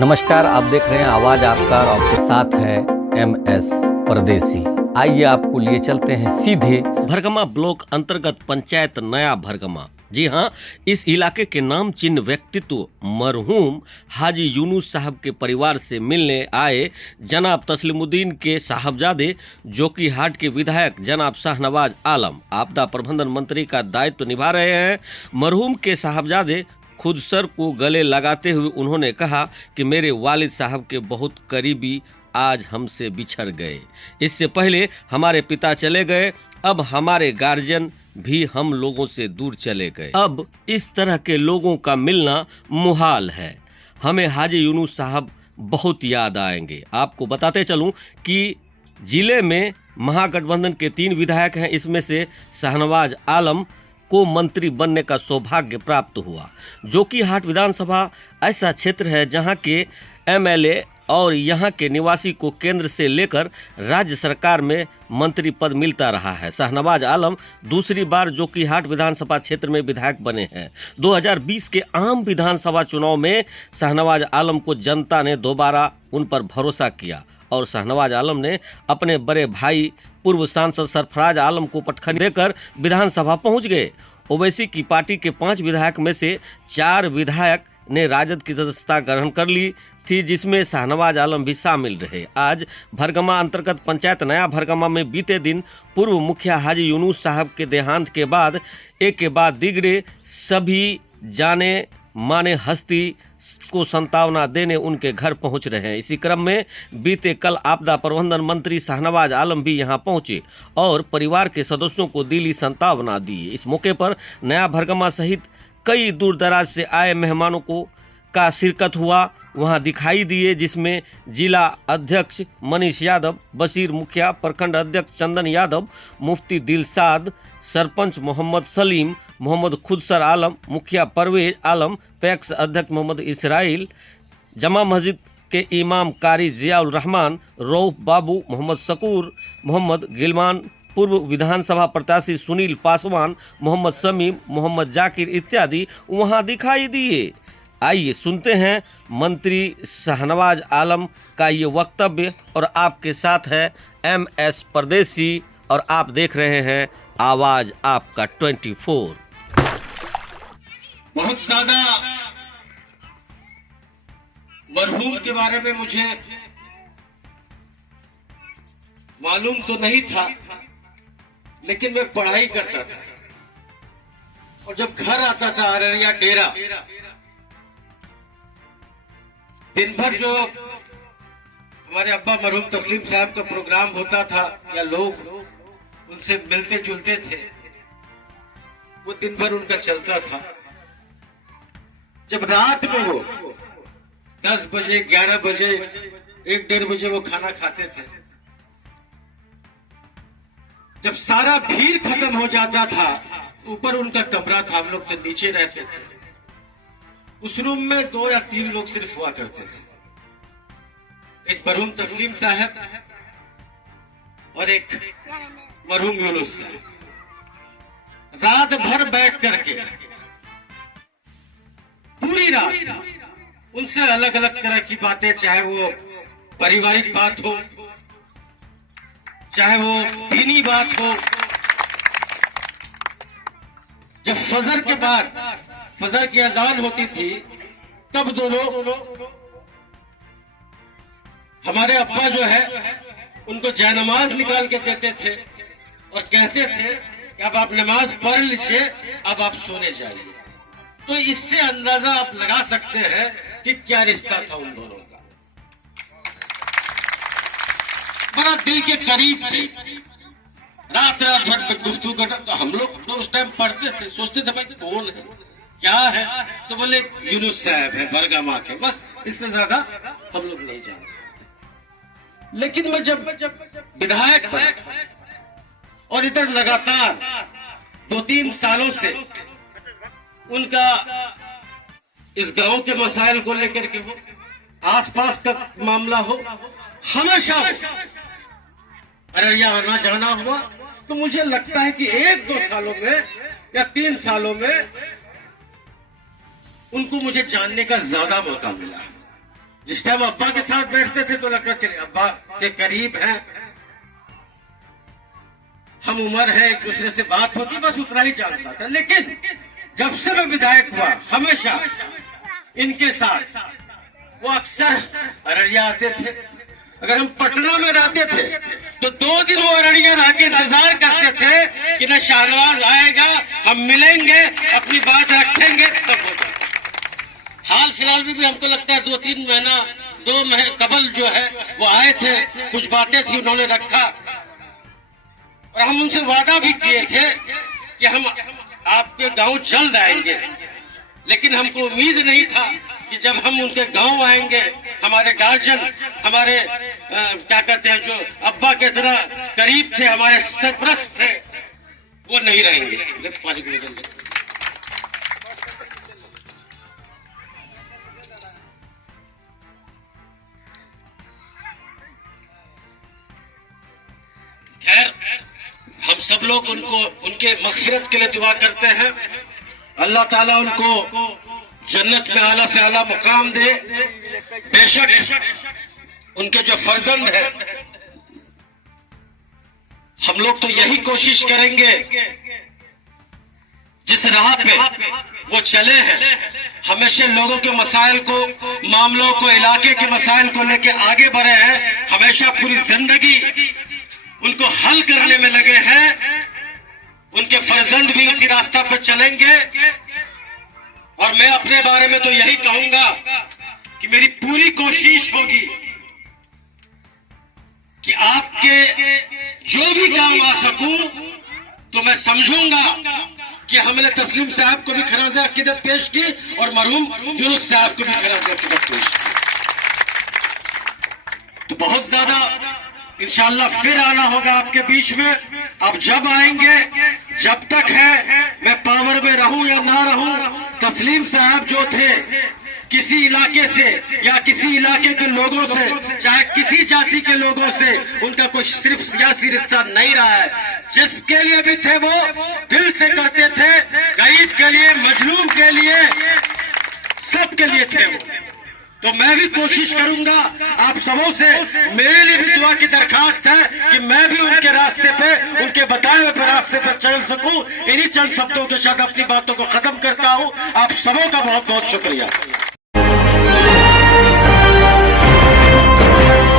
नमस्कार, आप देख रहे हैं आवाज आपका और आपके साथ है MS परदेसी। आइए आपको लिए चलते हैं सीधे भरगमा ब्लॉक अंतर्गत पंचायत नया भरगमा। जी हाँ, इस इलाके के नामचीन व्यक्तित्व मरहूम हाजी यूनुस साहब के परिवार से मिलने आए जनाब तस्लीमुद्दीन के साहबजादे जोकीहाट के विधायक जनाब शाहनवाज आलम आपदा प्रबंधन मंत्री का दायित्व निभा रहे हैं। मरहूम के साहबजादे खुद सर को गले लगाते हुए उन्होंने कहा कि मेरे वालिद साहब के बहुत करीबी आज हमसे बिछड़ गए। इससे पहले हमारे पिता चले गए, अब हमारे गार्जियन भी हम लोगों से दूर चले गए। अब इस तरह के लोगों का मिलना मुहाल है। हमें हाजी यूनुस साहब बहुत याद आएंगे। आपको बताते चलूं कि जिले में महागठबंधन के 3 विधायक हैं। इसमें से शाहनवाज आलम को मंत्री बनने का सौभाग्य प्राप्त हुआ। जोकीहाट विधानसभा ऐसा क्षेत्र है जहां के MLA और यहां के निवासी को केंद्र से लेकर राज्य सरकार में मंत्री पद मिलता रहा है। शाहनवाज आलम दूसरी बार जोकीहाट विधानसभा क्षेत्र में विधायक बने हैं। 2020 के आम विधानसभा चुनाव में शाहनवाज आलम को जनता ने दोबारा उन पर भरोसा किया और शाहनवाज आलम ने अपने बड़े भाई पूर्व सांसद सरफराज आलम को पटखनी देकर विधानसभा पहुंच गए। ओवैसी की पार्टी के 5 विधायक में से 4 विधायक ने राजद की सदस्यता ग्रहण कर ली थी, जिसमें शाहनवाज आलम भी शामिल रहे। आज भरगमा अंतर्गत पंचायत नया भरगमा में बीते दिन पूर्व मुखिया हाजी यूनुस साहब के देहांत के बाद एक के बाद दिगड़े सभी जाने माने हस्ती को संतावना देने उनके घर पहुंच रहे हैं। इसी क्रम में बीते कल आपदा प्रबंधन मंत्री शाहनवाज आलम भी यहां पहुंचे और परिवार के सदस्यों को दिली संतावना दी। इस मौके पर नया भरगमा सहित कई दूर दराज से आए मेहमानों को का शिरकत हुआ वहां दिखाई दिए, जिसमें जिला अध्यक्ष मनीष यादव, बशीर मुखिया, प्रखंड अध्यक्ष चंदन यादव, मुफ्ती दिलसाद, सरपंच मोहम्मद सलीम, मोहम्मद खुदसर आलम, मुखिया परवेज आलम, पैक्स अध्यक्ष मोहम्मद इसराइल, जमा मस्जिद के इमाम कारी जियाउल रहमान, रऊफ बाबू, मोहम्मद शकूर, मोहम्मद गिलमान, पूर्व विधानसभा प्रत्याशी सुनील पासवान, मोहम्मद शमीम, मोहम्मद जाकिर इत्यादि वहां दिखाई दिए। आइए सुनते हैं मंत्री शाहनवाज आलम का ये वक्तव्य और आपके साथ है MS परदेसी और आप देख रहे हैं आवाज आपका 24। बहुत ज्यादा मरहूम के बारे में मुझे मालूम तो नहीं था, लेकिन मैं पढ़ाई करता था और जब घर आता था अररिया डेरा, दिन भर जो हमारे अब्बा मरहूम तस्लीम साहब का प्रोग्राम होता था या लोग उनसे मिलते जुलते थे, वो दिन भर उनका चलता था। जब रात में वो 10 बजे, 11 बजे, 1-1.5 बजे वो खाना खाते थे, जब सारा भीड़ खत्म हो जाता था, ऊपर उनका कमरा था, हम लोग तो नीचे रहते थे, उस रूम में 2 या 3 लोग सिर्फ हुआ करते थे। एक मरहूम तस्लीम साहब और एक मरहूम यूनुस साहब। रात भर बैठ करके पूरी रात उनसे अलग अलग तरह की बातें, चाहे वो पारिवारिक बात हो, चाहे वो दीनी बात हो। जब फजर के बाद फजर की अजान होती थी, तब दोनों हमारे अब्बा जो है उनको जयनमाज निकाल के देते थे और कहते थे कि अब आप नमाज पढ़ लीजिए, अब आप सोने जाइए। तो इससे अंदाजा आप लगा सकते हैं कि क्या रिश्ता था उन दोनों का। बड़ा दिल के करीब थे। रात रात भर में गुफ्तगू करना, तो हम लोग तो उस टाइम पढ़ते थे, सोचते थे भाई कौन है, क्या है, तो बोले यूनुस साहब है भरगमा के, बस इससे ज्यादा हम लोग नहीं जानते। लेकिन मैं जब विधायक बना और इधर लगातार 2-3 सालों से उनका इस गांव के मसाइल को लेकर के हो, आसपास का मामला हो, हमेशा अररिया आना जाना हुआ, तो मुझे लगता है कि 1-2 सालों में या 3 सालों में उनको मुझे जानने का ज्यादा मौका मिला। जिस टाइम अब्बा के साथ बैठते थे तो लगता चलिए अब्बा के करीब हैं, हम उम्र है, एक दूसरे से बात होती, बस उतना ही जानता था। लेकिन जब से मैं विधायक हुआ हमेशा इनके साथ, वो अक्सर अररिया आते थे। अगर हम पटना में रहते थे तो 2 दिन वो अररिया रह के इंतजार करते थे कि न शाहनवाज आएगा, हम मिलेंगे, अपनी बात रखेंगे, तब होगा। हाल फिलहाल में भी हमको लगता है 2-3 महीना 2 महीने कबल जो है वो आए थे, कुछ बातें थी उन्होंने रखा और हम उनसे वादा भी किए थे कि हम आपके गांव जल्द आएंगे। लेकिन हमको उम्मीद नहीं था कि जब हम उनके गांव आएंगे, हमारे गार्जियन, हमारे क्या कहते हैं, जो अब्बा के इतना करीब थे, हमारे सरपरस्त थे, वो नहीं रहेंगे। खैर, हम सब लोग उनके मगफिरत के लिए दुआ करते हैं। अल्लाह ताला उनको जन्नत में आला से आला मुकाम दे। बेशक उनके जो फर्जंद है, हम लोग तो यही कोशिश करेंगे जिस राह पे वो चले हैं, हमेशा लोगों के मसाइल को, मामलों को, इलाके के मसाइल को लेके आगे बढ़े हैं, हमेशा पूरी जिंदगी उनको हल करने में लगे हैं। उनके फर्जंद भी उसी रास्ता पर चलेंगे। और मैं अपने बारे में तो यही कहूंगा कि मेरी पूरी कोशिश होगी कि आपके जो भी काम आ सकूं तो मैं समझूंगा कि हमने तस्लीम साहब को भी खराज अकीदत पेश की और मरहूम यूनुस साहब को भी खराज अकीदत पेश की। तो बहुत ज्यादा इंशाअल्लाह फिर आना होगा आपके बीच में। अब जब आएंगे, जब तक है मैं पावर में रहूं या ना रहूं, तस्लीम साहब जो थे, किसी इलाके से या किसी इलाके के लोगों से, चाहे किसी जाति के लोगों से, उनका कोई सिर्फ सियासी रिश्ता नहीं रहा है। जिसके लिए भी थे वो दिल से करते थे, गरीब के लिए, मजलूम के लिए, सबके लिए थे वो। तो मैं भी कोशिश करूंगा, आप सबों से मेरे लिए भी दुआ की दरखास्त है कि मैं भी उनके रास्ते पे, उनके बताए हुए रास्ते पे चल सकूं। इन्हीं चंद शब्दों के साथ अपनी बातों को खत्म करता हूं। आप सबों का बहुत बहुत शुक्रिया।